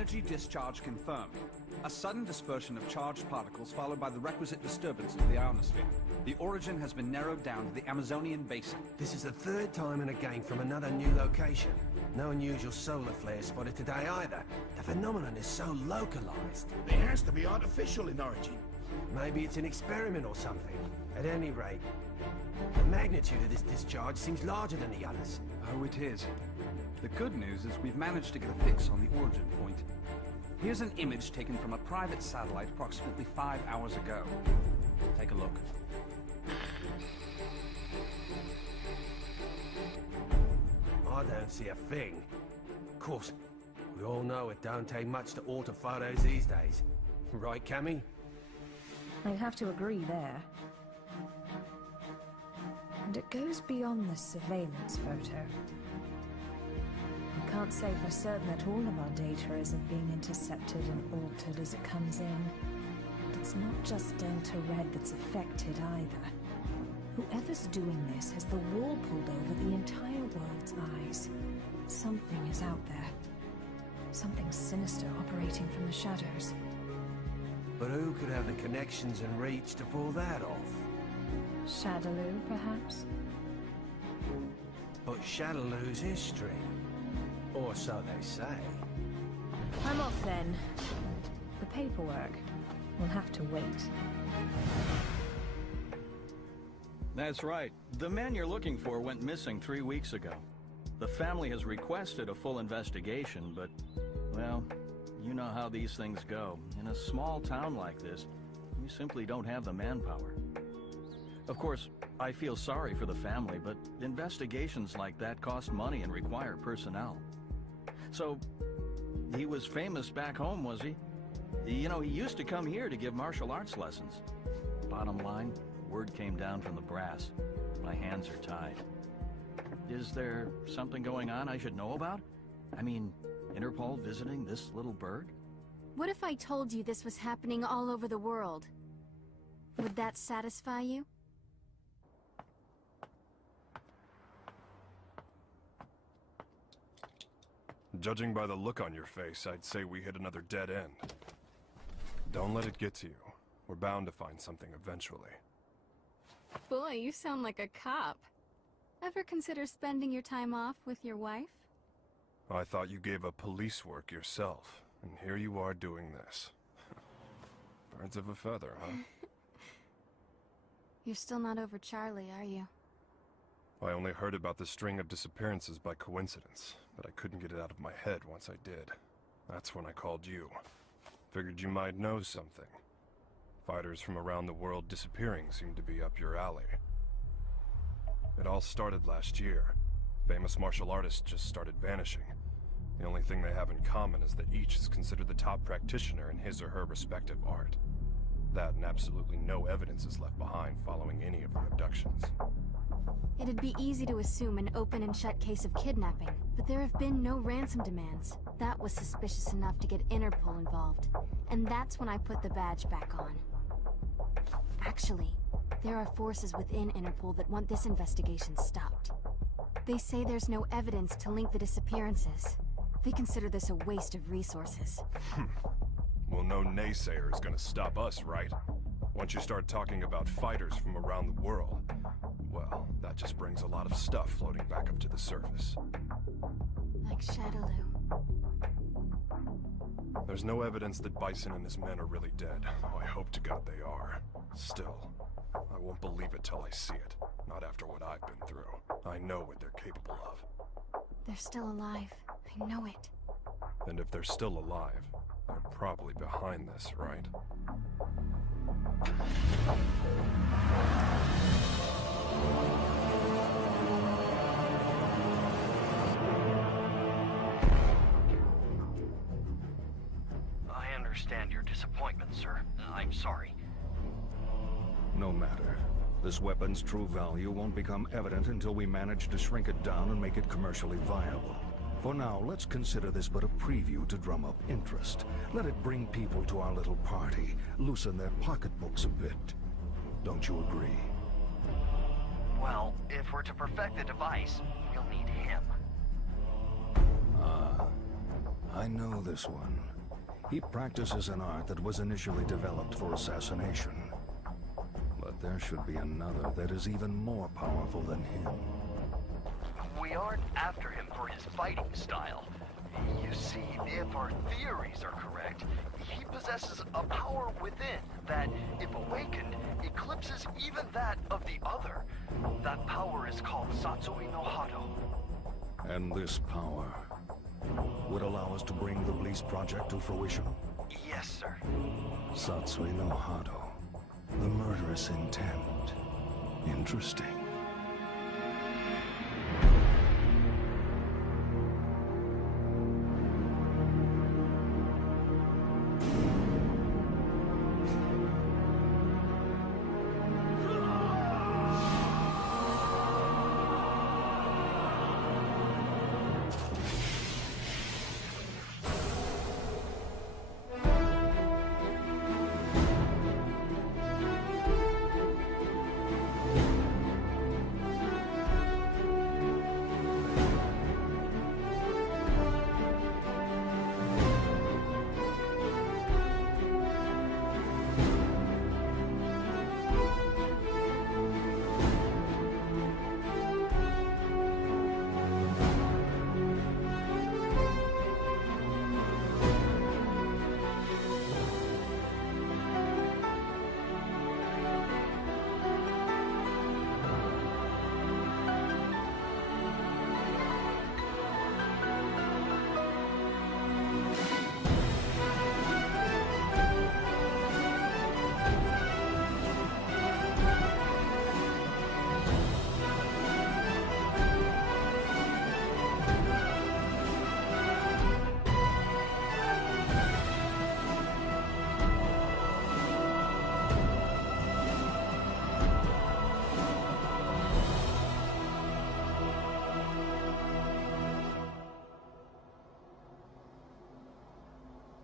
Energy discharge confirmed. A sudden dispersion of charged particles followed by the requisite disturbance of the ionosphere. The origin has been narrowed down to the Amazonian basin. This is the third time in a game from another new location. No unusual solar flare spotted today either. The phenomenon is so localized. It has to be artificial in origin. Maybe it's an experiment or something. At any rate, the magnitude of this discharge seems larger than the others. Oh, it is. The good news is we've managed to get a fix on the origin point. Here's an image taken from a private satellite approximately 5 hours ago. Take a look. I don't see a thing. Of course, we all know it don't take much to alter photos these days. Right, Cammy? I'd have to agree there. And it goes beyond the surveillance photo. I can't say for certain that all of our data isn't being intercepted and altered as it comes in. But it's not just Delta Red that's affected either. Whoever's doing this has the wool pulled over the entire world's eyes. Something is out there. Something sinister operating from the shadows. But who could have the connections and reach to pull that off? Shadaloo, perhaps? But Shadaloo's history. Or so they say. I'm off then. The paperwork will have to wait. That's right. The man you're looking for went missing 3 weeks ago. The family has requested a full investigation, but, well, you know how these things go. In a small town like this, you simply don't have the manpower. Of course, I feel sorry for the family, but investigations like that cost money and require personnel. So, he was famous back home, was he? You know, he used to come here to give martial arts lessons. Bottom line, word came down from the brass. My hands are tied. Is there something going on I should know about? I mean, Interpol visiting this little bird? What if I told you this was happening all over the world? Would that satisfy you? Judging by the look on your face, I'd say we hit another dead end. Don't let it get to you. We're bound to find something eventually. Boy, you sound like a cop. Ever consider spending your time off with your wife? I thought you gave up police work yourself, and here you are doing this. Birds of a feather, huh? You're still not over Charlie, are you? I only heard about the string of disappearances by coincidence, but I couldn't get it out of my head once I did. That's when I called you. Figured you might know something. Fighters from around the world disappearing seem to be up your alley. It all started last year. Famous martial artists just started vanishing. The only thing they have in common is that each is considered the top practitioner in his or her respective art. That and absolutely no evidence is left behind following any of the abductions. It'd be easy to assume an open and shut case of kidnapping, but there have been no ransom demands. That was suspicious enough to get Interpol involved, and that's when I put the badge back on. Actually, there are forces within Interpol that want this investigation stopped. They say there's no evidence to link the disappearances. They consider this a waste of resources. Well, no naysayer is gonna stop us, right? Once you start talking about fighters from around the world, well, that just brings a lot of stuff floating back up to the surface. Like Shadaloo. There's no evidence that Bison and his men are really dead. Oh, I hope to God they are. Still, I won't believe it till I see it. Not after what I've been through. I know what they're capable of. They're still alive. I know it. And if they're still alive, they're probably behind this, right? I understand your disappointment, sir. I'm sorry. No matter. This weapon's true value won't become evident until we manage to shrink it down and make it commercially viable. For now, let's consider this but a preview to drum up interest. Let it bring people to our little party, loosen their pocketbooks a bit. Don't you agree? Well, if we're to perfect the device, we'll need him. Ah, I know this one. He practices an art that was initially developed for assassination. But there should be another that is even more powerful than him. We aren't after him for his fighting style. You see, if our theories are correct, he possesses a power within that, if awakened, eclipses even that of the other. That power is called Satsui no Hado. And this power would allow us to bring the Bleast project to fruition? Yes, sir. Satsui no Hado. The murderous intent. Interesting.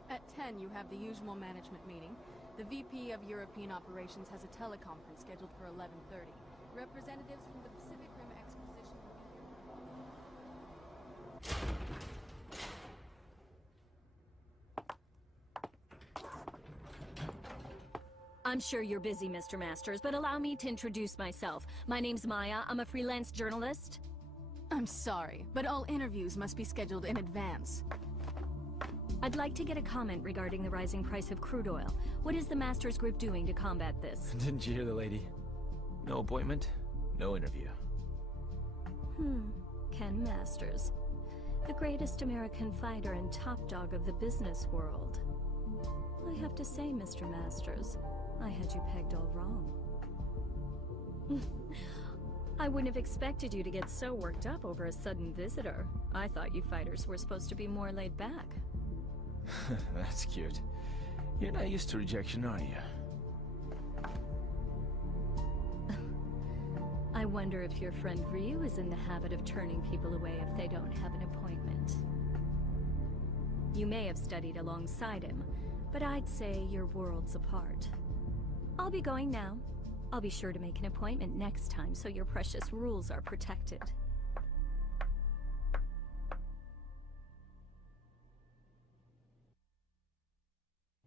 At 10, you have the usual management meeting. The VP of European Operations has a teleconference scheduled for 11:30. Representatives from the Pacific Rim Exposition will be... I'm sure you're busy, Mr. Masters, but allow me to introduce myself. My name's Maya. I'm a freelance journalist. I'm sorry, but all interviews must be scheduled in advance. I'd like to get a comment regarding the rising price of crude oil. What is the Masters Group doing to combat this? Didn't you hear the lady? No appointment, no interview. Ken Masters. The greatest American fighter and top dog of the business world. I have to say, Mr. Masters, I had you pegged all wrong. I wouldn't have expected you to get so worked up over a sudden visitor. I thought you fighters were supposed to be more laid back. That's cute. You're not used to rejection, are you? I wonder if your friend Ryu is in the habit of turning people away if they don't have an appointment. You may have studied alongside him, but I'd say you're worlds apart. I'll be going now. I'll be sure to make an appointment next time so your precious rules are protected.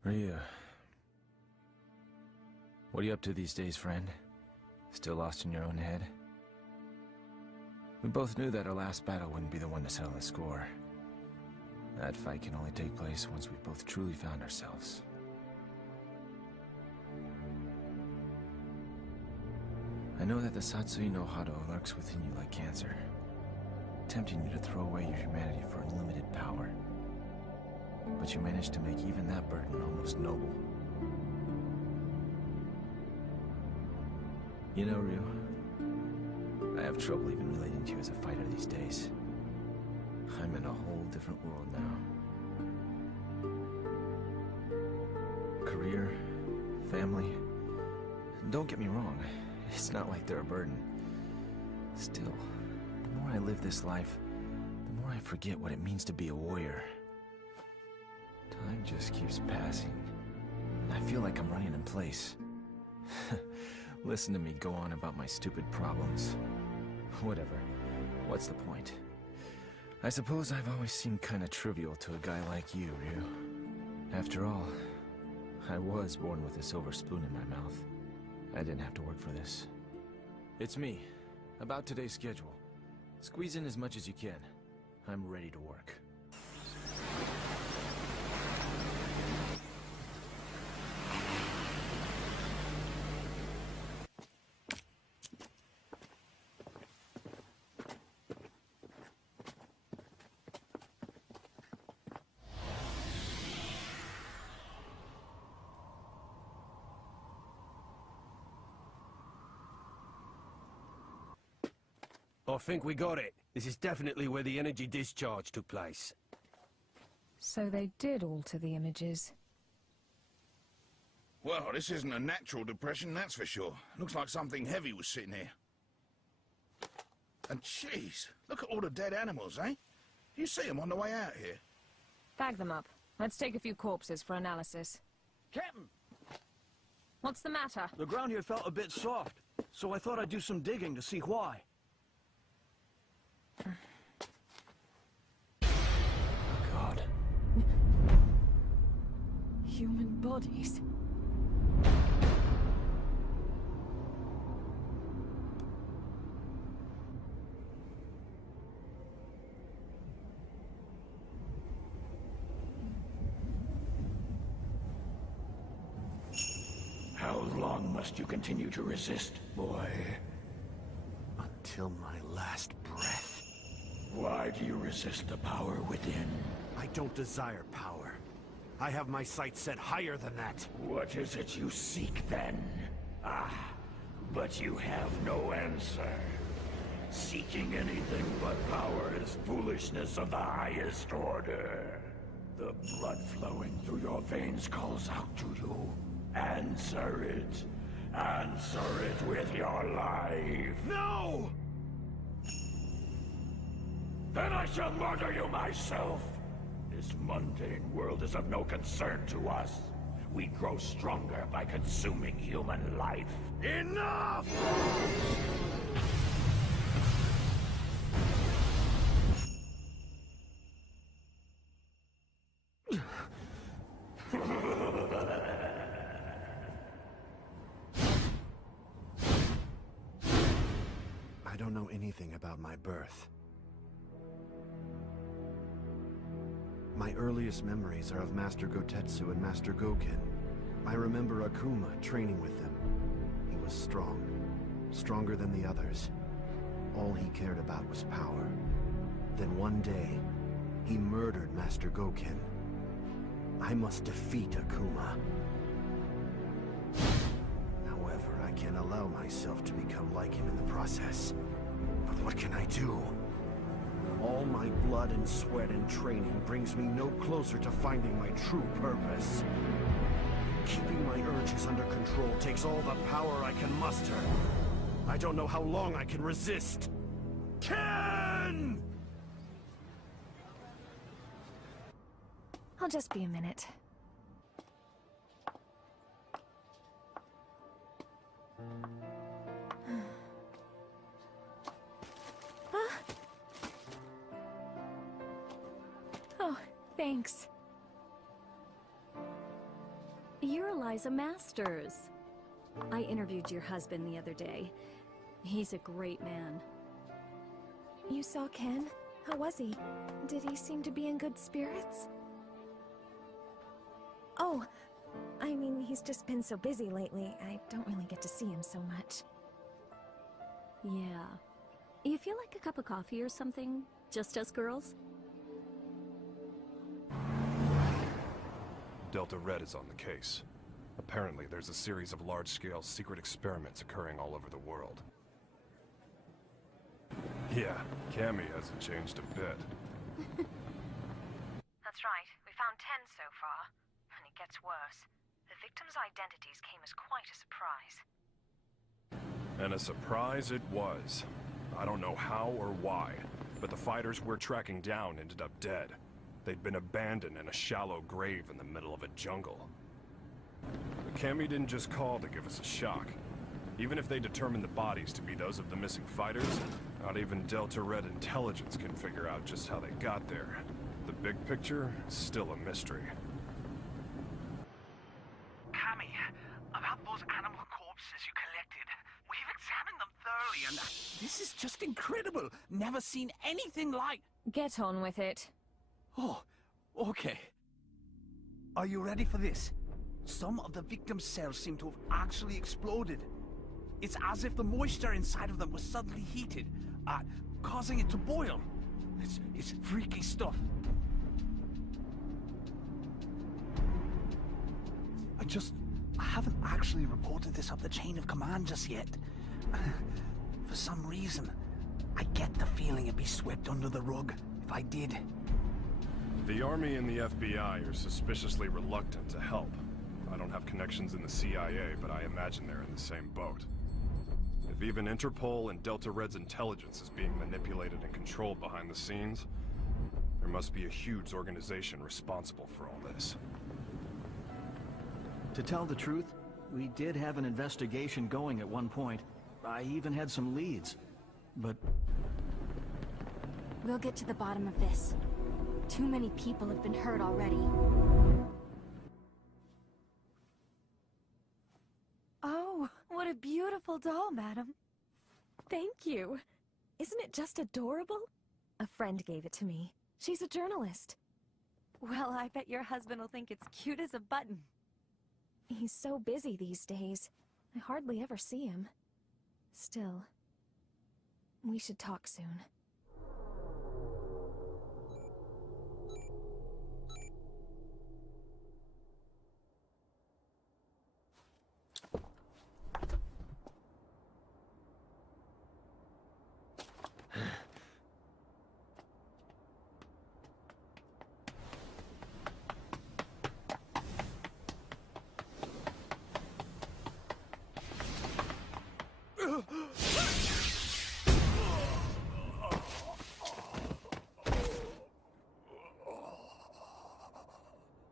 Ryu, what are you up to these days, friend? Still lost in your own head? We both knew that our last battle wouldn't be the one to settle the score. That fight can only take place once we've both truly found ourselves. I know that the Satsui no Hado lurks within you like cancer, tempting you to throw away your humanity for unlimited power. But you managed to make even that burden almost noble. You know, Ryu, I have trouble even relating to you as a fighter these days. I'm in a whole different world now. Career, family. Don't get me wrong, it's not like they're a burden. Still, the more I live this life, the more I forget what it means to be a warrior. Time just keeps passing. I feel like I'm running in place. Listen to me go on about my stupid problems. Whatever. What's the point? I suppose I've always seemed kinda trivial to a guy like you, Ryu. After all, I was born with a silver spoon in my mouth. I didn't have to work for this. It's me. About today's schedule. Squeeze in as much as you can. I'm ready to work. I think we got it. This is definitely where the energy discharge took place. So they did alter the images. Well, this isn't a natural depression, that's for sure. Looks like something heavy was sitting here. And jeez, look at all the dead animals, eh? You see them on the way out here. Bag them up. Let's take a few corpses for analysis. Captain! What's the matter? The ground here felt a bit soft, so I thought I'd do some digging to see why. God. Human bodies. How long must you continue to resist, boy? Until my last breath. Why do you resist the power within? I don't desire power. I have my sights set higher than that. What is it you seek, then? Ah, but you have no answer. Seeking anything but power is foolishness of the highest order. The blood flowing through your veins calls out to you. Answer it. Answer it with your life. No! Then I shall murder you myself. This mundane world is of no concern to us. We grow stronger by consuming human life. Enough! I don't know anything about my birth. My earliest memories are of Master Gotetsu and Master Goken. I remember Akuma training with them. He was strong. Stronger than the others. All he cared about was power. Then one day, he murdered Master Goken. I must defeat Akuma. However, I can't allow myself to become like him in the process. But what can I do? All my blood and sweat and training brings me no closer to finding my true purpose. Keeping my urges under control takes all the power I can muster. I don't know how long I can resist. Ken! I'll just be a minute. Oh, thanks. You're Eliza Masters. I interviewed your husband the other day. He's a great man. You saw Ken? How was he? Did he seem to be in good spirits? Oh, I mean, he's just been so busy lately. I don't really get to see him so much. Yeah. You feel like a cup of coffee or something? Just us girls? Delta Red is on the case. Apparently, there's a series of large-scale secret experiments occurring all over the world. Yeah, Cammy hasn't changed a bit. That's right. We found 10 so far. And it gets worse. The victims' identities came as quite a surprise. And a surprise it was. I don't know how or why, but the fighters we're tracking down ended up dead. They'd been abandoned in a shallow grave in the middle of a jungle. But Cammy didn't just call to give us a shock. Even if they determine the bodies to be those of the missing fighters, not even Delta Red intelligence can figure out just how they got there. The big picture is still a mystery. Cammy, about those animal corpses you collected, we've examined them thoroughly and this is just incredible. Never seen anything like... Get on with it. Oh, okay. Are you ready for this? Some of the victims' cells seem to have actually exploded. It's as if the moisture inside of them was suddenly heated, causing it to boil. It's freaky stuff. I haven't actually reported this up the chain of command just yet. For some reason, I get the feeling it'd be swept under the rug if I did. The Army and the FBI are suspiciously reluctant to help. I don't have connections in the CIA, but I imagine they're in the same boat. If even Interpol and Delta Red's intelligence is being manipulated and controlled behind the scenes, there must be a huge organization responsible for all this. To tell the truth, we did have an investigation going at one point. I even had some leads, but... We'll get to the bottom of this. Too many people have been hurt already. Oh, what a beautiful doll, madam. Thank you. Isn't it just adorable? A friend gave it to me. She's a journalist. Well, I bet your husband will think it's cute as a button. He's so busy these days. I hardly ever see him. Still, we should talk soon.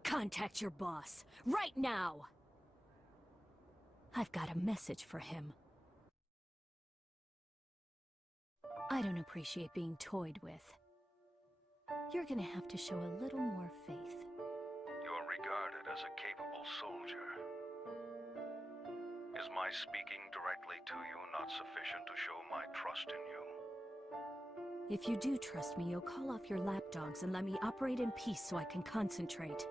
Contact your boss, right now! I've got a message for him. I don't appreciate being toyed with. You're gonna have to show a little more faith. You're regarded as a capable soldier. Is my speaking directly to you not sufficient to show my trust in you? If you do trust me, you'll call off your lapdogs and let me operate in peace so I can concentrate.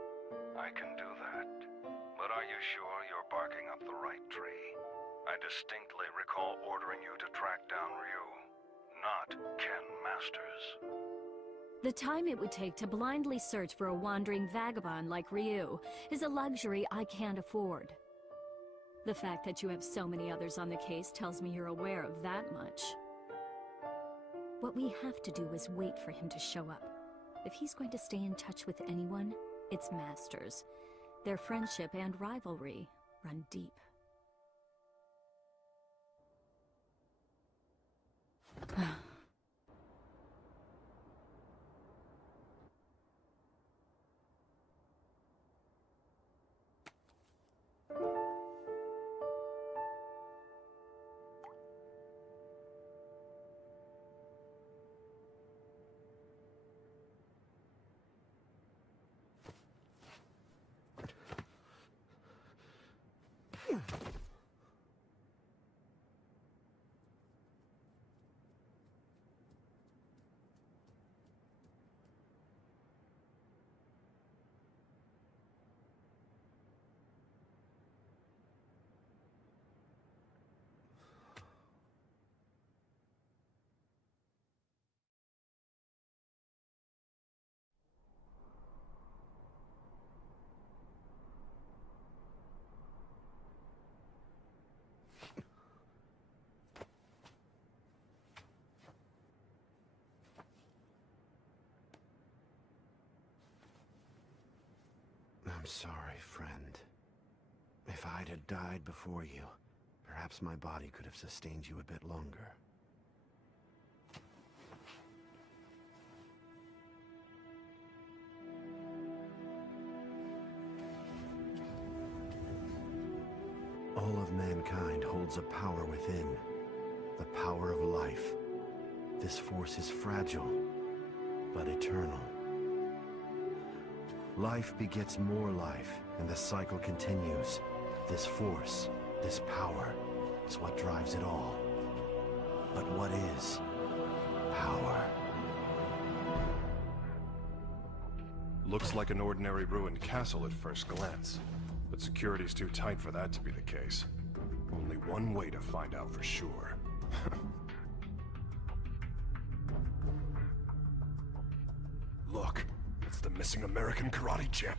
I can do that. But are you sure you're barking up the right tree? I distinctly recall ordering you to track down Ryu, not Ken Masters. The time it would take to blindly search for a wandering vagabond like Ryu is a luxury I can't afford. The fact that you have so many others on the case tells me you're aware of that much. What we have to do is wait for him to show up. If he's going to stay in touch with anyone, it's Masters. Their friendship and rivalry run deep. I'm sorry, friend. If I'd had died before you, perhaps my body could have sustained you a bit longer. All of mankind holds a power within. The power of life. This force is fragile, but eternal. Life begets more life, and the cycle continues. This force, this power, is what drives it all. But what is power? Looks like an ordinary ruined castle at first glance, but security's too tight for that to be the case. Only one way to find out for sure. Look, it's the missing American karate champ.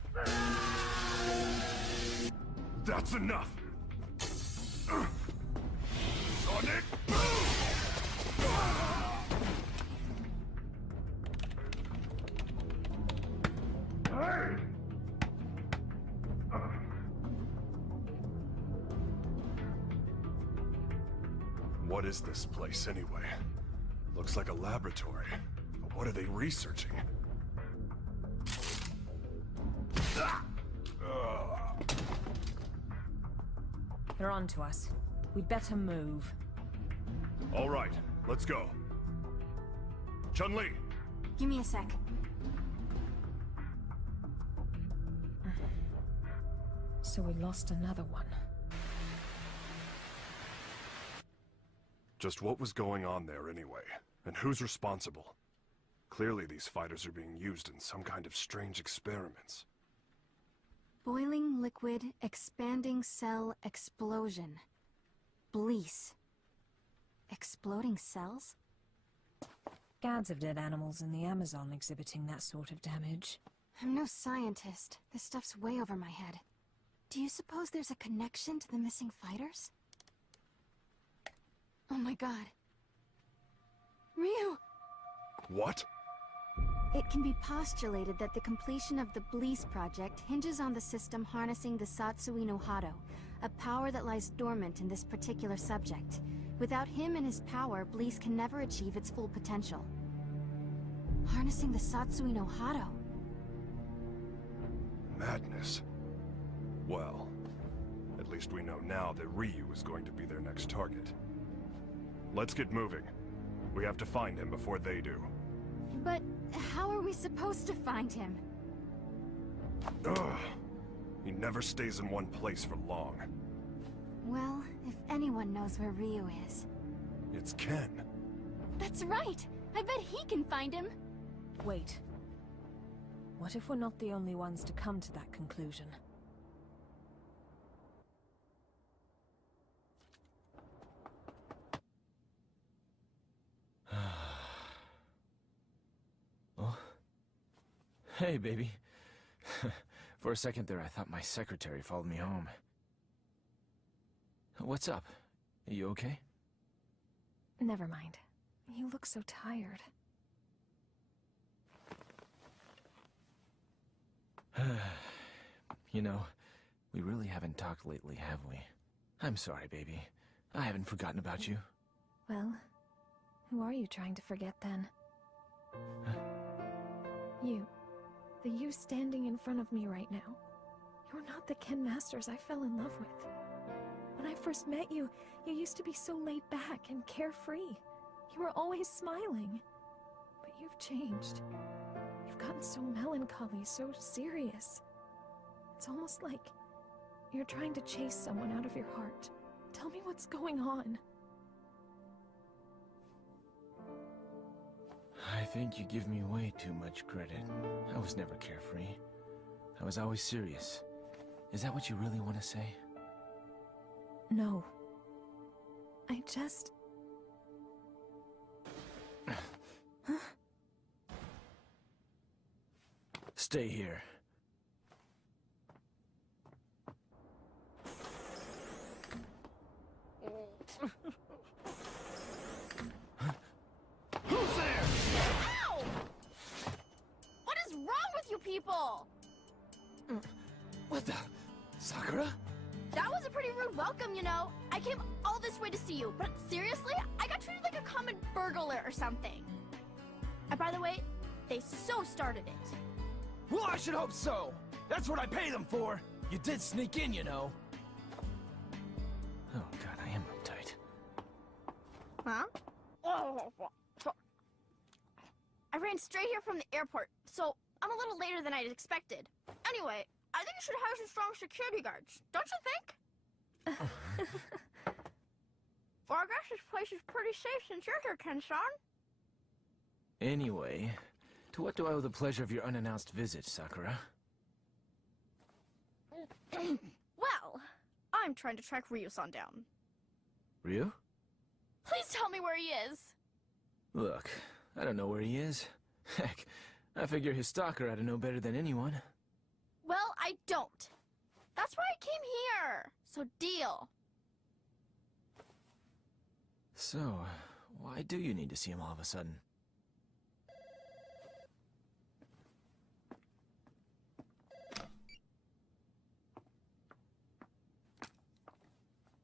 That's enough! Sonic Boom! Hey! What is this place, anyway? Looks like a laboratory. But what are they researching? They're on to us. We'd better move. All right, let's go. Chun-Li! Give me a sec. So we lost another one. Just what was going on there anyway? And who's responsible? Clearly these fighters are being used in some kind of strange experiments. Boiling liquid, expanding cell explosion. Blease. Exploding cells? Gads of dead animals in the Amazon exhibiting that sort of damage. I'm no scientist. This stuff's way over my head. Do you suppose there's a connection to the missing fighters? Oh my god. Ryu! What? It can be postulated that the completion of the Blease project hinges on the system harnessing the Satsui no Hado, a power that lies dormant in this particular subject. Without him and his power, Blease can never achieve its full potential. Harnessing the Satsui no Hado. Madness. Well, at least we know now that Ryu is going to be their next target. Let's get moving. We have to find him before they do. But how are we supposed to find him? Ugh. He never stays in one place for long. Well, if anyone knows where Ryu is... It's Ken. That's right! I bet he can find him! Wait. What if we're not the only ones to come to that conclusion? Oh? Hey, baby. For a second there, I thought my secretary followed me home. What's up? Are you okay? Never mind. You look so tired. You know, we really haven't talked lately, have we? I'm sorry, baby. I haven't forgotten about you. Well, who are you trying to forget then? You. The you standing in front of me right now. You're not the Ken Masters I fell in love with. When I first met you, you used to be so laid back and carefree. You were always smiling. But you've changed. You've gotten so melancholy, so serious. It's almost like you're trying to chase someone out of your heart. Tell me what's going on. I think you give me way too much credit. I was never carefree. I was always serious. Is that what you really want to say? No. I just... Stay here. Who's there? Ow! What is wrong with you people? What the? Sakura? That was a pretty rude welcome, you know. I came all this way to see you, but seriously, I got treated like a common burglar or something. And by the way, they so started it. Well, I should hope so. That's what I pay them for. You did sneak in, you know. Oh god, I am uptight. Huh? Oh, I ran straight here from the airport, so I'm a little later than I'd expected. Anyway, I think you should hire some strong security guards, don't you think? Well, I guess this place is pretty safe since you're here, Ken-san. Anyway, to what do I owe the pleasure of your unannounced visit, Sakura? Well, I'm trying to track Ryu-san down. Ryu? Please tell me where he is. Look, I don't know where he is. Heck, I figure his stalker ought to know better than anyone. Well, I don't. That's why I came here. So deal. So, why do you need to see him all of a sudden?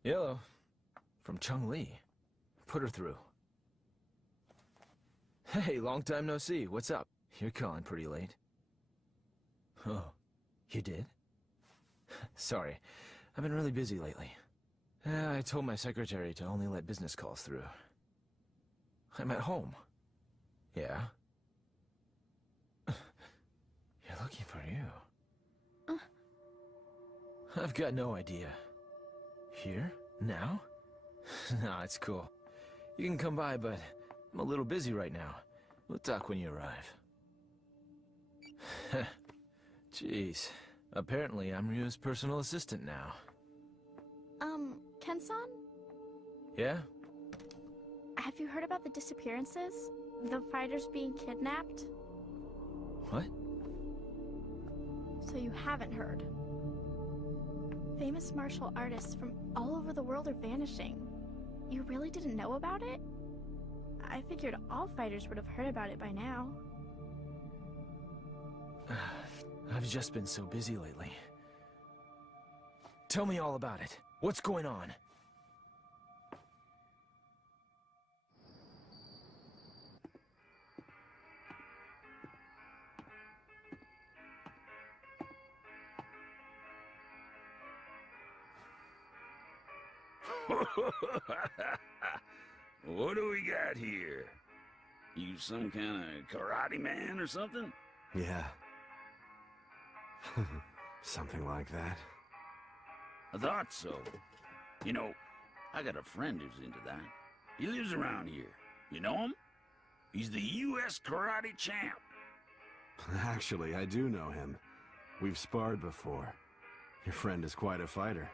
Hello. From Chun-Li. Put her through. Hey, long time no see. What's up? You're calling pretty late. Oh, you did? Sorry, I've been really busy lately. I told my secretary to only let business calls through. I'm at home. Yeah? You're looking for you. I've got no idea. Here? Now? Nah, it's cool. You can come by, but I'm a little busy right now. We'll talk when you arrive. Jeez. Apparently, I'm Ryu's personal assistant now. Ken-san? Yeah? Have you heard about the disappearances? The fighters being kidnapped? What? So you haven't heard. Famous martial artists from all over the world are vanishing. You really didn't know about it? I figured all fighters would have heard about it by now. I've just been so busy lately. Tell me all about it. What's going on? What do we got here? You some kind of karate man or something? Yeah. Something like that. I thought so. You know, I got a friend who's into that. He lives around here. You know him? He's the U.S. karate champ. Actually, I do know him. We've sparred before. Your friend is quite a fighter.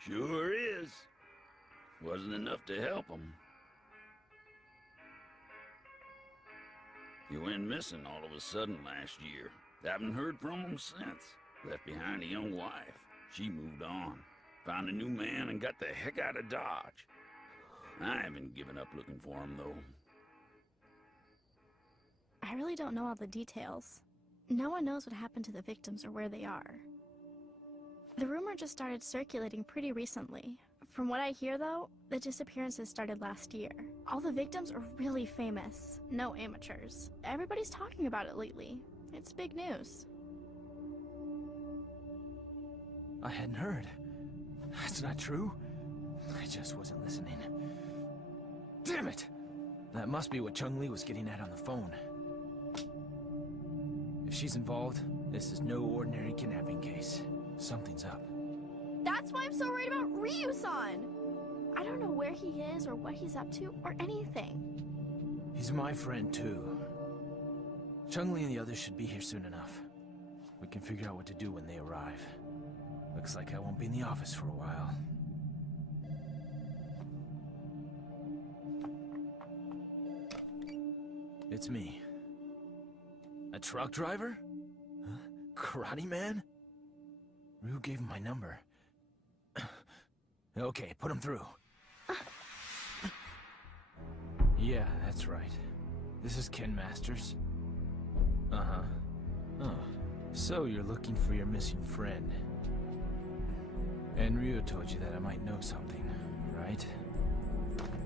Sure is. Wasn't enough to help him. He went missing all of a sudden last year. Haven't heard from him since. Left behind a young wife. She moved on. Found a new man and got the heck out of Dodge. I haven't given up looking for him, though. I really don't know all the details. No one knows what happened to the victims or where they are. The rumor just started circulating pretty recently. From what I hear, though, the disappearances started last year. All the victims are really famous. No amateurs. Everybody's talking about it lately. It's big news. I hadn't heard. That's not true. I just wasn't listening. Damn it! That must be what Chun-Li was getting at on the phone. If she's involved, this is no ordinary kidnapping case. Something's up. That's why I'm so worried about Ryu-san! I don't know where he is or what he's up to or anything. He's my friend, too. Chun-Li and the others should be here soon enough. We can figure out what to do when they arrive. Looks like I won't be in the office for a while. It's me. A truck driver? Huh? Karate man? Ryu gave him my number. Okay, put him through. Yeah, that's right. This is Ken Masters. Uh-huh. Oh, so you're looking for your missing friend. And Ryu told you that I might know something, right?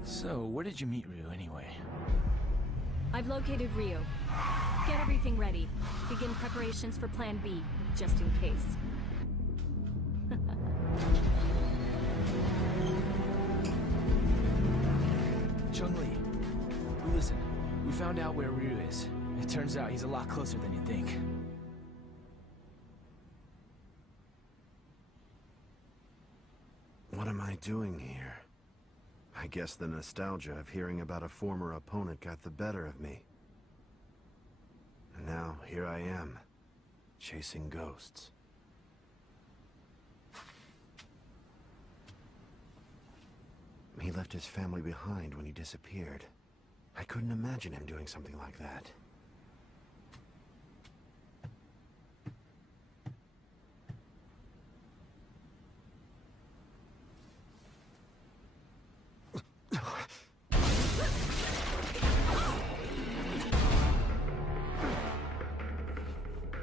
So, where did you meet Ryu anyway? I've located Ryu. Get everything ready. Begin preparations for Plan B, just in case. Chun-Li. Listen, we found out where Ryu is. It turns out he's a lot closer than you think. What am I doing here? I guess the nostalgia of hearing about a former opponent got the better of me. And now, here I am, chasing ghosts. He left his family behind when he disappeared. I couldn't imagine him doing something like that.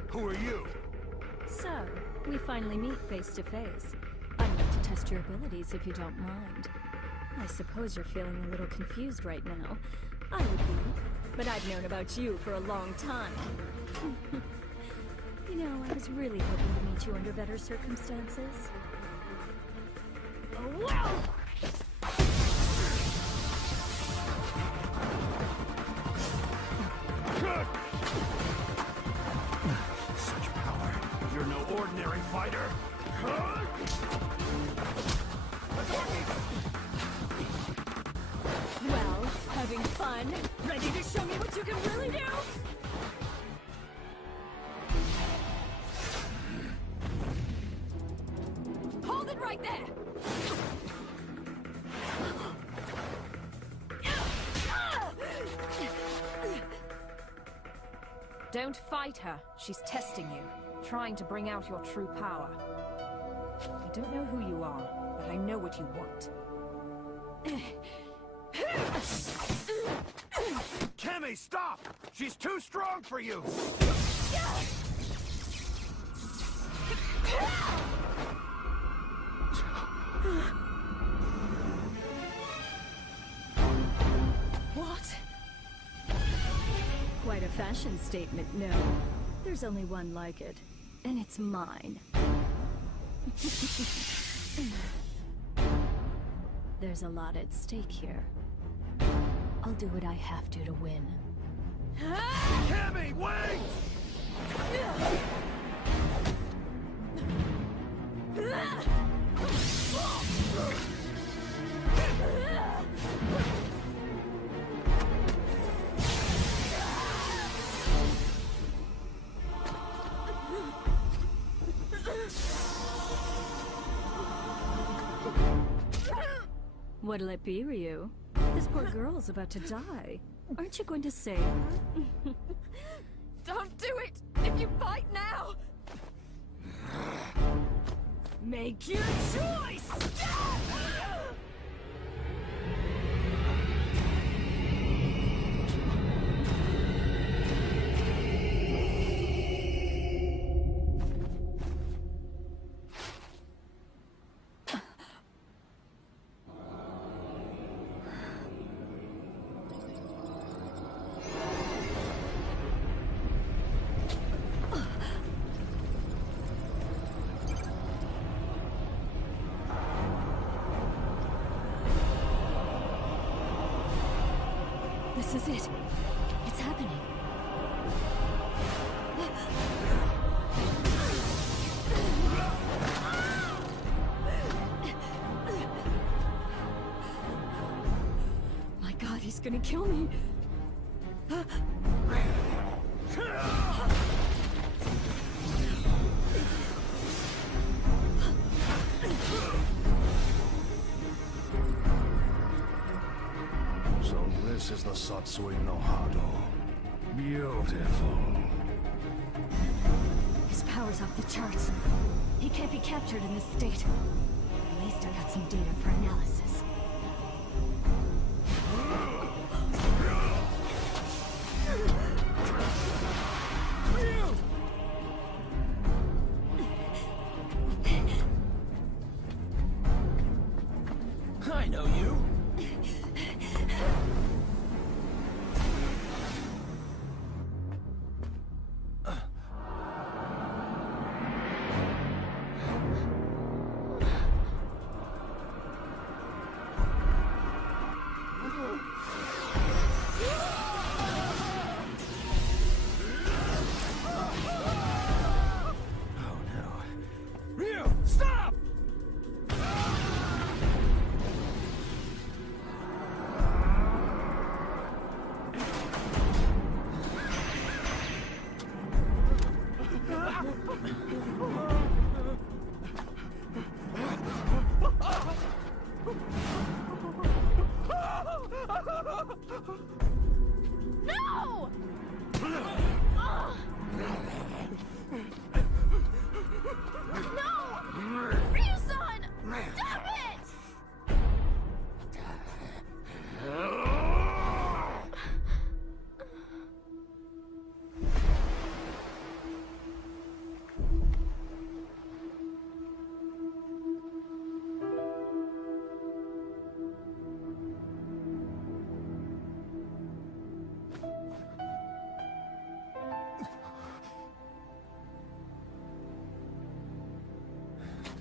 Who are you? So, we finally meet face to face. I'd like to test your abilities if you don't mind. I suppose you're feeling a little confused right now. I would be, but I've known about you for a long time. You know, I was really hoping to meet you under better circumstances. Oh, wow! Such power. You're no ordinary fighter. Well, having fun? Ready to show me what you can really do? Hold it right there! Don't fight her. She's testing you, trying to bring out your true power. I don't know who you are, but I know what you want. Cammy, stop! She's too strong for you! What? Quite a fashion statement, no. There's only one like it, and it's mine. There's a lot at stake here. I'll do what I have to win. Cammy, wait! What'll it be, Ryu? This poor girl's about to die. Aren't you going to save her? Don't do it! If you fight now! Make your choice! This is it. It's happening. My God, he's gonna kill me. So this is the Satsui no Hado. Beautiful. His power's off the charts. He can't be captured in this state. At least I got some data for analysis. I know you. No! No! Ryusan! Stop it!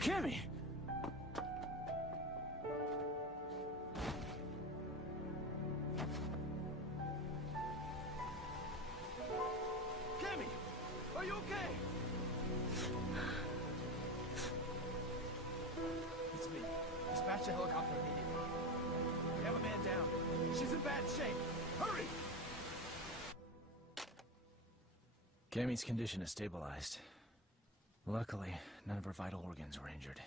Cammy! Cammy, are you okay? It's me. Dispatch a helicopter immediately. We have a man down. She's in bad shape. Hurry! Cammy's condition is stabilized. Luckily, none of her vital organs were injured.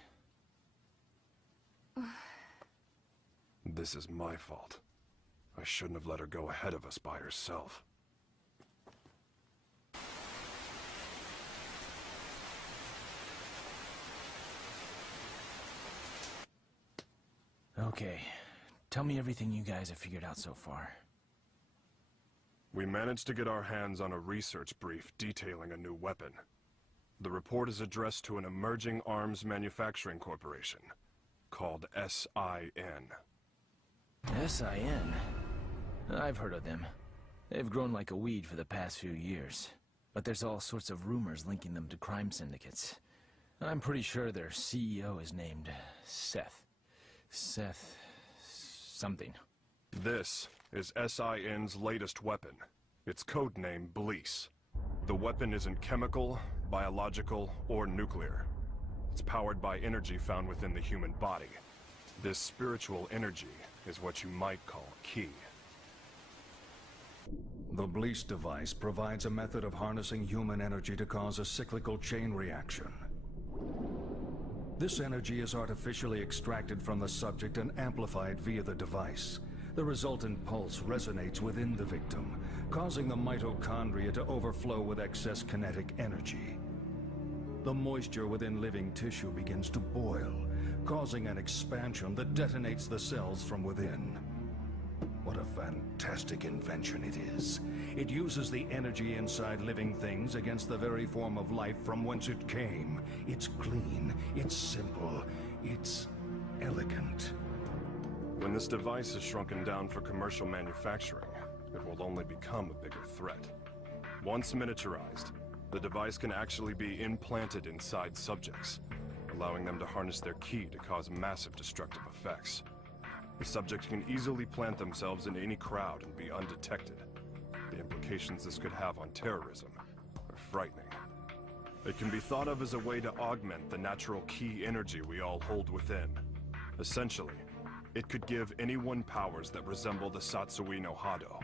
This is my fault. I shouldn't have let her go ahead of us by herself. Okay. Tell me everything you guys have figured out so far. We managed to get our hands on a research brief detailing a new weapon. The report is addressed to an emerging arms manufacturing corporation called SIN. SIN? I've heard of them. They've grown like a weed for the past few years. But there's all sorts of rumors linking them to crime syndicates. I'm pretty sure their CEO is named Seth. Seth... something. This is SIN's latest weapon. Its codename Bleece. The weapon isn't chemical, biological, or nuclear. It's powered by energy found within the human body. This spiritual energy is what you might call ki. The Bleece device provides a method of harnessing human energy to cause a cyclical chain reaction. This energy is artificially extracted from the subject and amplified via the device. The resultant pulse resonates within the victim, causing the mitochondria to overflow with excess kinetic energy. The moisture within living tissue begins to boil, causing an expansion that detonates the cells from within. What a fantastic invention it is. It uses the energy inside living things against the very form of life from whence it came. It's clean, it's simple, it's elegant. When this device is shrunken down for commercial manufacturing, it will only become a bigger threat. Once miniaturized, the device can actually be implanted inside subjects, allowing them to harness their ki to cause massive destructive effects. The subject can easily plant themselves into any crowd and be undetected. The implications this could have on terrorism are frightening. It can be thought of as a way to augment the natural ki energy we all hold within. Essentially, it could give anyone powers that resemble the Satsui no Hado.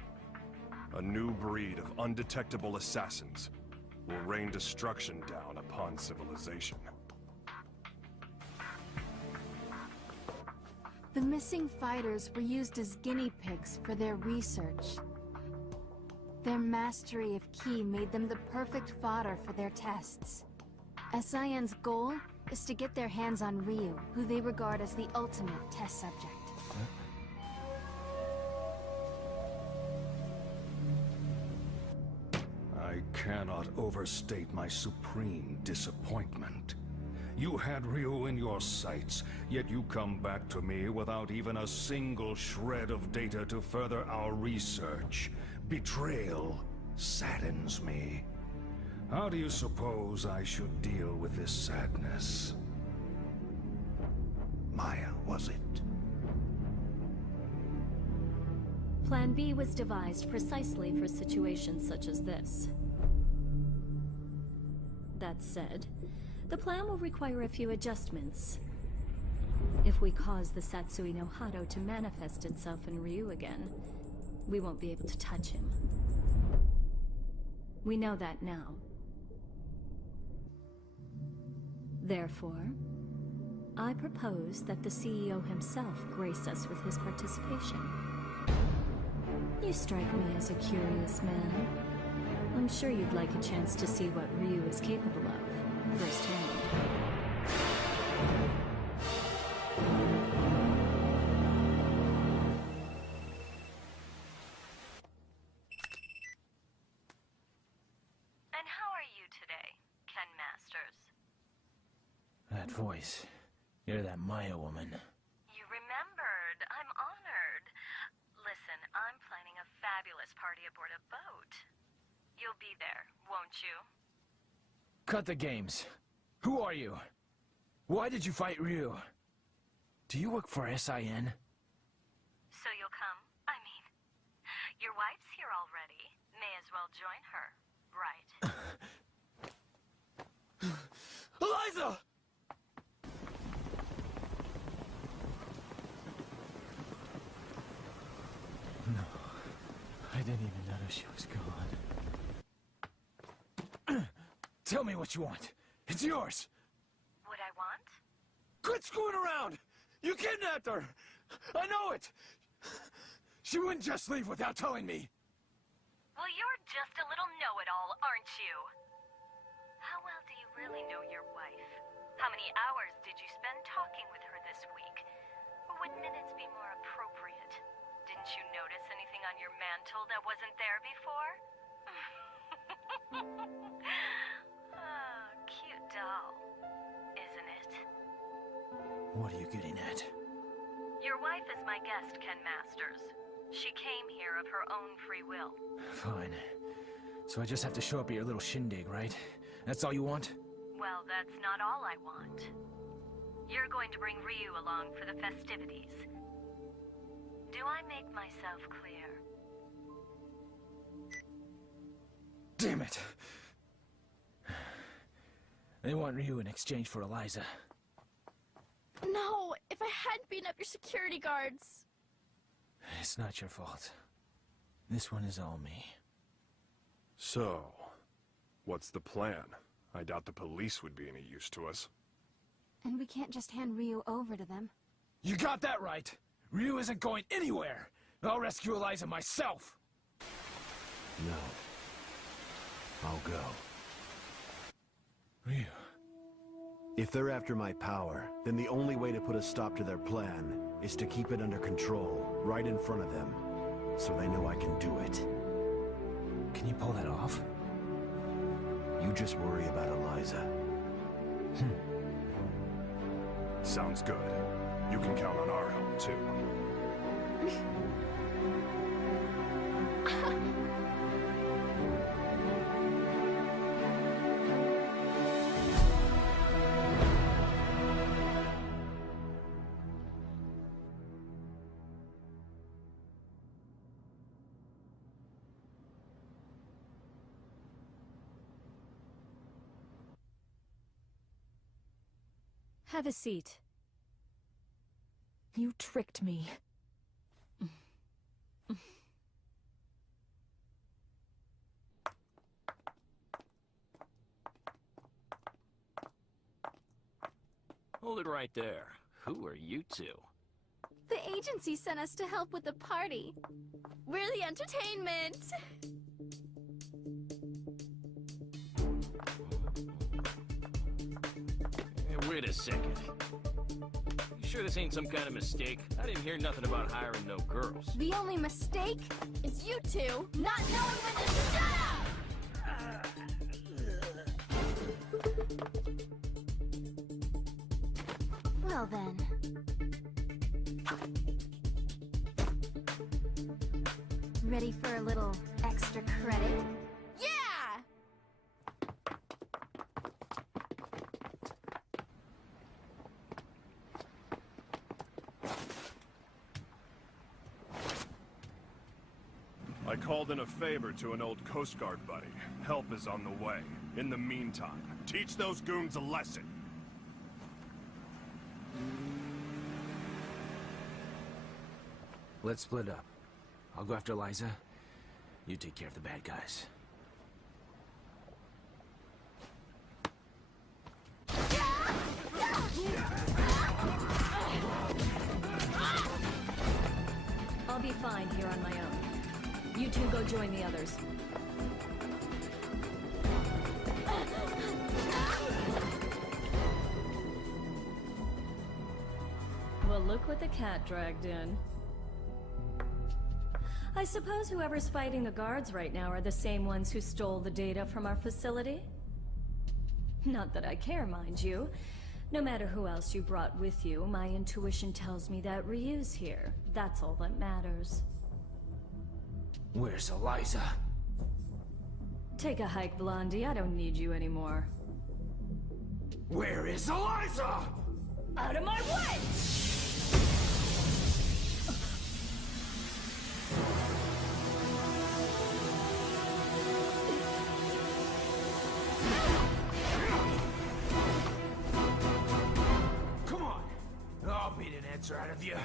A new breed of undetectable assassins will rain destruction down upon civilization. The missing fighters were used as guinea pigs for their research. Their mastery of ki made them the perfect fodder for their tests. SIN's goal is to get their hands on Ryu, who they regard as the ultimate test subject. I cannot overstate my supreme disappointment. You had Ryu in your sights, yet you come back to me without even a single shred of data to further our research. Betrayal saddens me. How do you suppose I should deal with this sadness? Maya, was it? Plan B was devised precisely for situations such as this. That said, the plan will require a few adjustments. If we cause the Satsui no Hado to manifest itself in Ryu again, we won't be able to touch him. We know that now. Therefore, I propose that the CEO himself grace us with his participation. You strike me as a curious man. I'm sure you'd like a chance to see what Ryu is capable of, firsthand. And how are you today, Ken Masters? That voice. You're that Maya woman. You remembered. I'm honored. Listen, I'm planning a fabulous party aboard a boat. You'll be there, won't you? Cut the games. Who are you? Why did you fight Ryu? Do you work for SIN? So you'll come? I mean, your wife's here already. May as well join her, right? Eliza! No. I didn't even notice she was gone. Tell me what you want. It's yours! What I want? Quit screwing around! You kidnapped her! I know it! She wouldn't just leave without telling me. Well, you're just a little know-it-all, aren't you? How well do you really know your wife? How many hours did you spend talking with her this week? Or would minutes be more appropriate? Didn't you notice anything on your mantle that wasn't there before? Oh, cute doll, isn't it? What are you getting at? Your wife is my guest, Ken Masters. She came here of her own free will. Fine. So I just have to show up at your little shindig, right? That's all you want? Well, that's not all I want. You're going to bring Ryu along for the festivities. Do I make myself clear? Damn it! They want Ryu in exchange for Eliza. No! If I hadn't beaten up your security guards! It's not your fault. This one is all me. So, what's the plan? I doubt the police would be any use to us. And we can't just hand Ryu over to them. You got that right! Ryu isn't going anywhere! I'll rescue Eliza myself! No. I'll go. Ryu. If they're after my power, then the only way to put a stop to their plan is to keep it under control, right in front of them, so they know I can do it. Can you pull that off? You just worry about Eliza. Sounds good. You can count on our help, too. Have a seat. You tricked me. Hold it right there. Who are you two? The agency sent us to help with the party. We're the entertainment. Hey, wait a second. You sure this ain't some kind of mistake? I didn't hear nothing about hiring no girls. The only mistake is you two not knowing when to shut up! Well then. Ready for a little extra credit? Yeah! I called in a favor to an old Coast Guard buddy. Help is on the way. In the meantime, teach those goons a lesson. Let's split up. I'll go after Eliza. You take care of the bad guys. Yeah! You two go join the others. Well, look what the cat dragged in. I suppose whoever's fighting the guards right now are the same ones who stole the data from our facility? Not that I care, mind you. No matter who else you brought with you, my intuition tells me that Ryu's here. That's all that matters. Where's Eliza? Take a hike, Blondie. I don't need you anymore. Where is Eliza? Out of my way! Come on! I'll beat an answer out of you.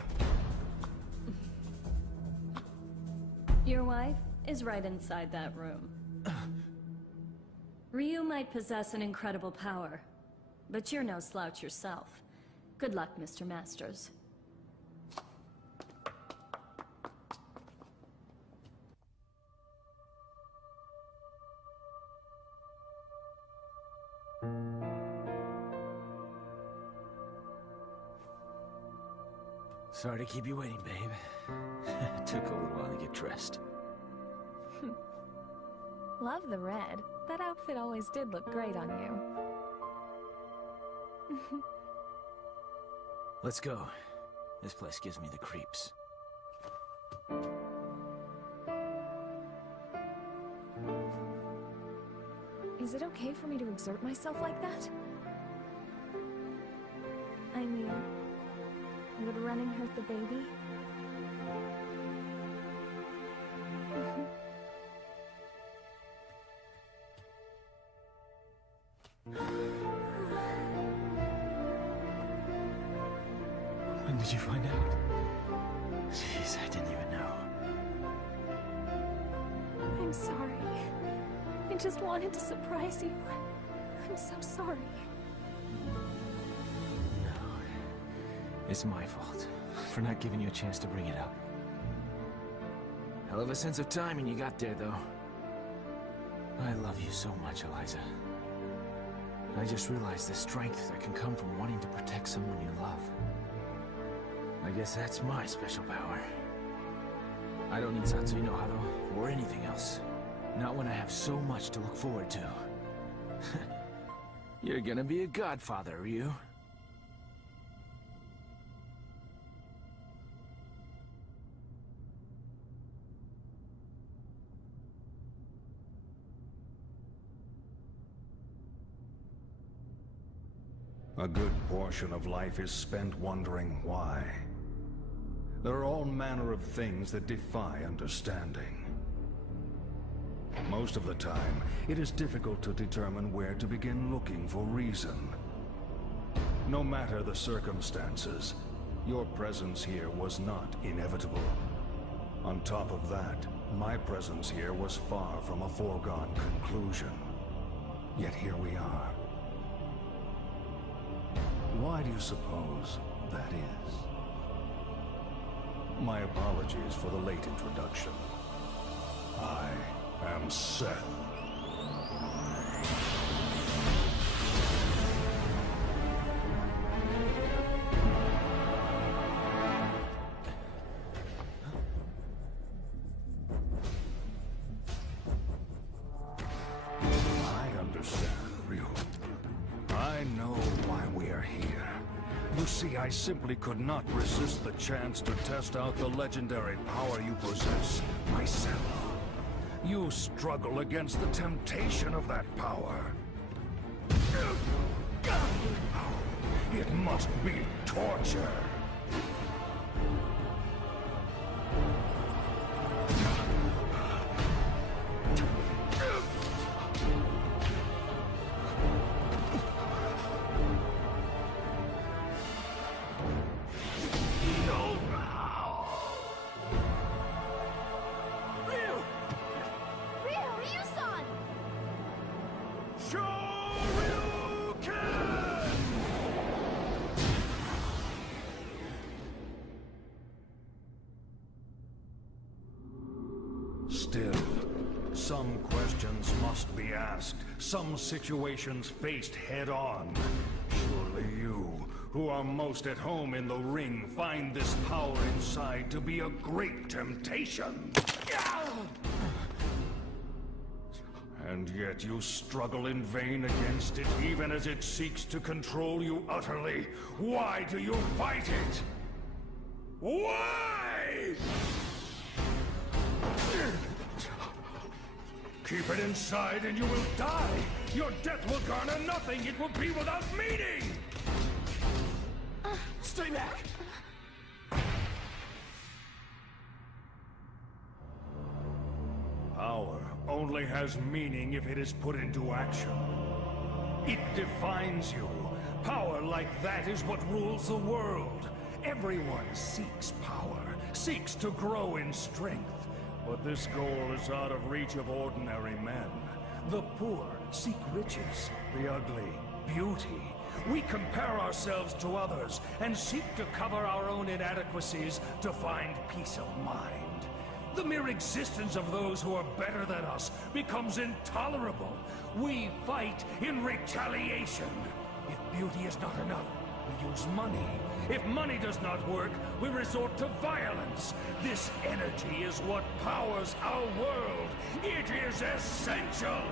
Your wife is right inside that room. Ryu might possess an incredible power, but you're no slouch yourself. Good luck, Mr. Masters. Sorry to keep you waiting, babe. It took a little while to get dressed. Love the red. That outfit always did look great on you. Let's go. This place gives me the creeps. Is it okay for me to exert myself like that? I mean, would running hurt the baby? When did you find out? Jeez, I didn't even know. I'm sorry. I just wanted to surprise you. I'm so sorry. It's my fault for not giving you a chance to bring it up. Hell of a sense of timing you got there, though. I love you so much, Eliza. I just realized the strength that can come from wanting to protect someone you love. I guess that's my special power. I don't need Satsui no Hado or anything else. Not when I have so much to look forward to. You're gonna be a godfather, Ryu. A good portion of life is spent wondering why. There are all manner of things that defy understanding. Most of the time, it is difficult to determine where to begin looking for reason. No matter the circumstances, your presence here was not inevitable. On top of that, my presence here was far from a foregone conclusion. Yet here we are. Why do you suppose that is? My apologies for the late introduction. I am Seth. I understand, Ryu. I know why we are here. You see, I simply could not resist the chance to test out the legendary power you possess myself. You struggle against the temptation of that power. It must be torture. still. Some questions must be asked, some situations faced head-on. Surely you, who are most at home in the ring, find this power inside to be a great temptation. And yet you struggle in vain against it, even as it seeks to control you utterly. Why do you fight it? Why? Keep it inside and you will die. Your death will garner nothing. It will be without meaning. Stay back! Power only has meaning if it is put into action. It defines you. Power like that is what rules the world. Everyone seeks power, seeks to grow in strength. But this goal is out of reach of ordinary men. The poor seek riches, the ugly, beauty. We compare ourselves to others and seek to cover our own inadequacies to find peace of mind. The mere existence of those who are better than us becomes intolerable. We fight in retaliation. If beauty is not enough, we use money. If money does not work, we resort to violence. This energy is what powers our world. It is essential.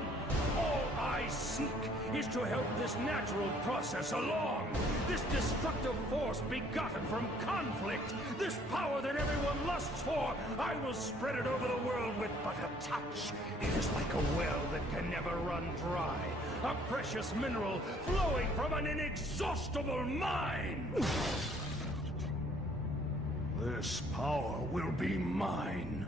All I seek is to help this natural process along. This destructive force begotten from conflict. This power that everyone lusts for. I will spread it over the world with but a touch. It is like a well that can never run dry. A precious mineral flowing from an inexhaustible mine. This power will be mine.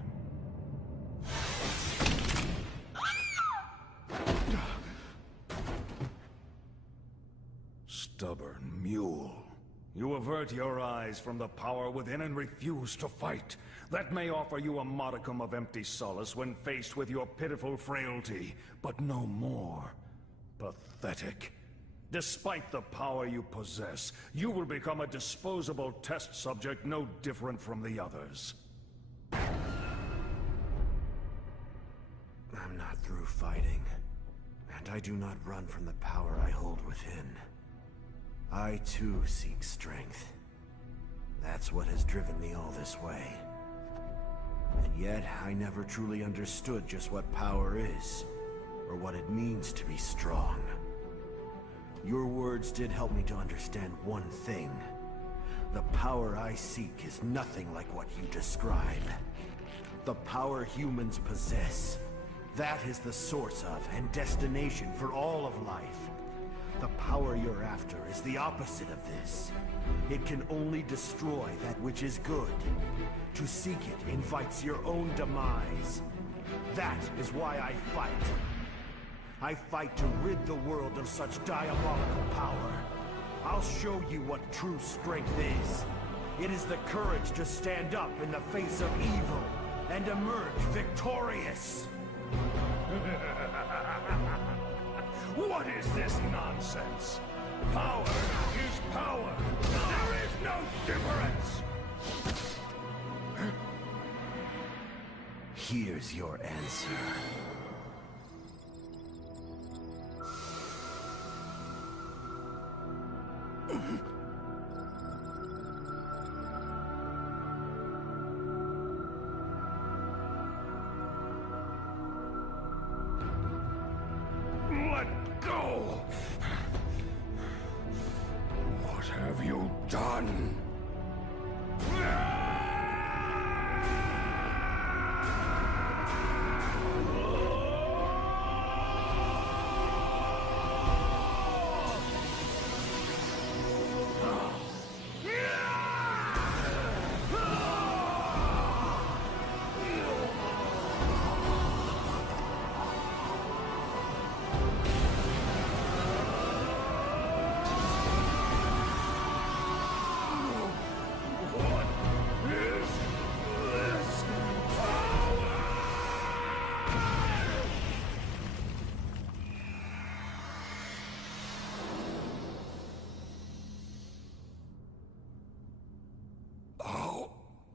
Stubborn mule. You avert your eyes from the power within and refuse to fight. That may offer you a modicum of empty solace when faced with your pitiful frailty, but no more. Pathetic. Despite the power you possess, you will become a disposable test subject no different from the others. I'm not through fighting, and I do not run from the power I hold within. I too seek strength. That's what has driven me all this way. And yet, I never truly understood just what power is, or what it means to be strong. Your words did help me to understand one thing. The power I seek is nothing like what you describe. The power humans possess. That is the source of and destination for all of life. The power you're after is the opposite of this. It can only destroy that which is good. To seek it invites your own demise. That is why I fight. I fight to rid the world of such diabolical power. I'll show you what true strength is. It is the courage to stand up in the face of evil and emerge victorious. What is this nonsense? Power is power. There is no difference. Here's your answer. Let go! What have you done?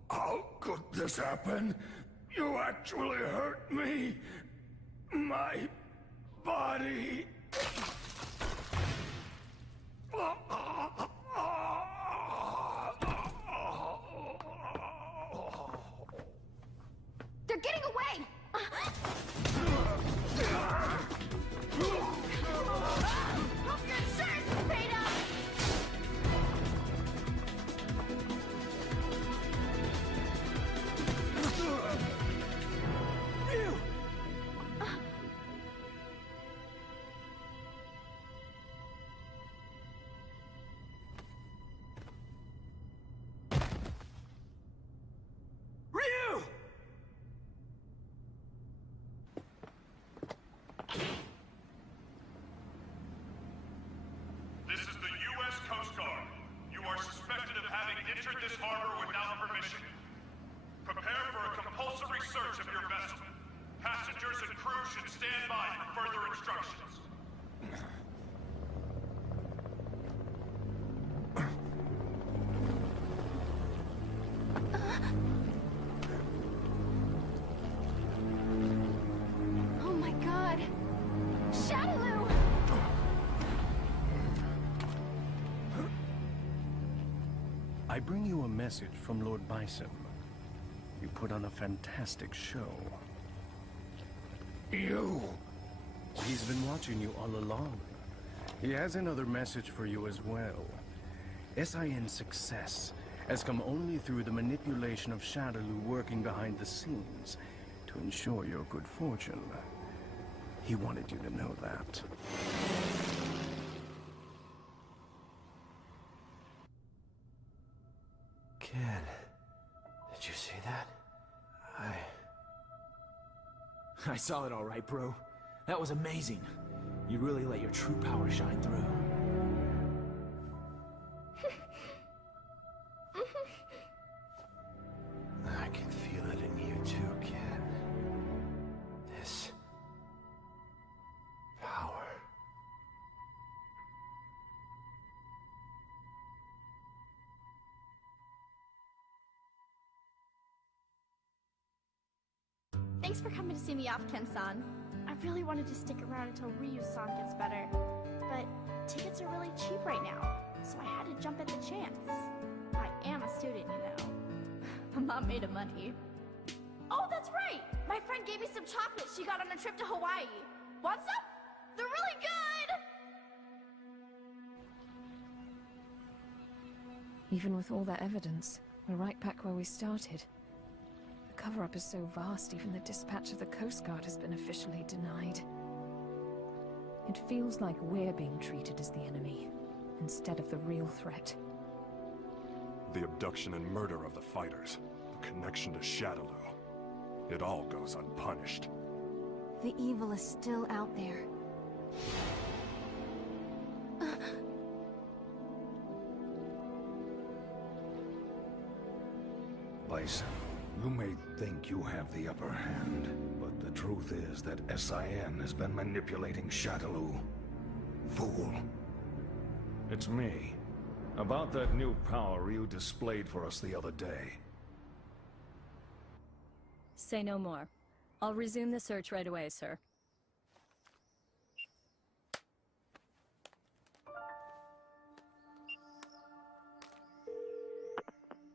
How could this happen? You actually hurt me. My body. They're getting away! Hope your insurance is paid up! Ryu! This is the U.S. Coast Guard. You are suspected of having entered this harbor without permission. Prepare for a compulsory search of your vessel. Passengers and crew should stand by for further instructions. Oh my god! Shadaloo! I bring you a message from Lord Bison. You put on a fantastic show. You! He's been watching you all along. He has another message for you as well. SIN's success has come only through the manipulation of Shadaloo working behind the scenes to ensure your good fortune. He wanted you to know that. Ken, did you see that? I saw it all right, bro. That was amazing. You really let your true power shine through. I can feel it in you too, Ken. This power. Thanks for coming to see me off, Ken-san. I really wanted to stick around until Ryu-san gets better, but tickets are really cheap right now, so I had to jump at the chance. I am a student, you know. I'm not made of money. Oh, that's right! My friend gave me some chocolates she got on a trip to Hawaii. Want some? They're really good! Even with all that evidence, we're right back where we started. The cover-up is so vast, even the dispatch of the Coast Guard has been officially denied. It feels like we're being treated as the enemy, instead of the real threat. The abduction and murder of the fighters, the connection to Shadaloo. It all goes unpunished. The evil is still out there. Bison, you may think you have the upper hand, but the truth is that SIN has been manipulating Shadaloo. Fool. It's me. About that new power you displayed for us the other day. Say no more. I'll resume the search right away, sir.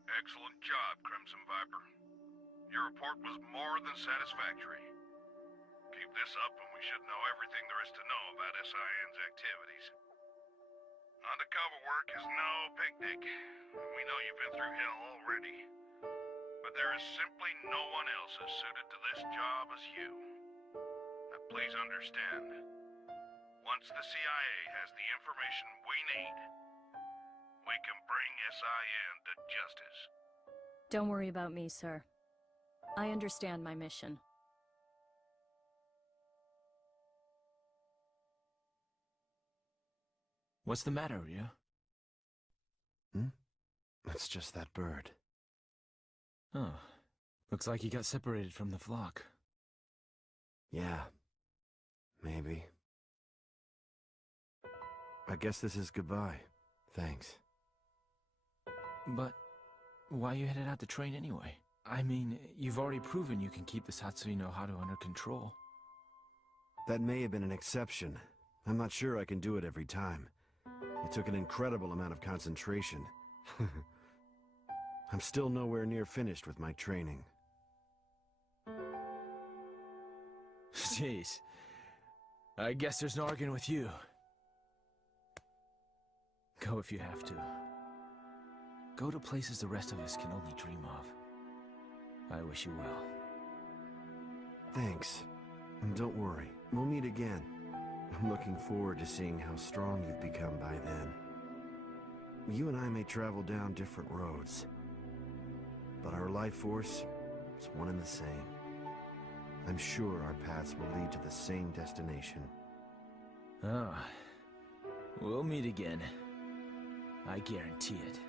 Excellent job, Crimson Viper. Your report was more than satisfactory. Keep this up and we should know everything there is to know about SIN's activities. Undercover work is no picnic. We know you've been through hell already. But there is simply no one else as suited to this job as you. Now please understand, once the CIA has the information we need, we can bring SIN to justice. Don't worry about me, sir. I understand my mission. What's the matter, Ryu? It's just that bird. Oh. Looks like he got separated from the flock. Yeah. Maybe. I guess this is goodbye. Thanks. But why you headed out to train anyway? I mean, you've already proven you can keep this Hatsui no Haru under control. That may have been an exception. I'm not sure I can do it every time. It took an incredible amount of concentration. I'm still nowhere near finished with my training. Jeez. I guess there's no arguing with you. Go if you have to. Go to places the rest of us can only dream of. I wish you well. Thanks. And don't worry, we'll meet again. I'm looking forward to seeing how strong you've become by then. You and I may travel down different roads, but our life force is one and the same. I'm sure our paths will lead to the same destination. Ah, we'll meet again. I guarantee it.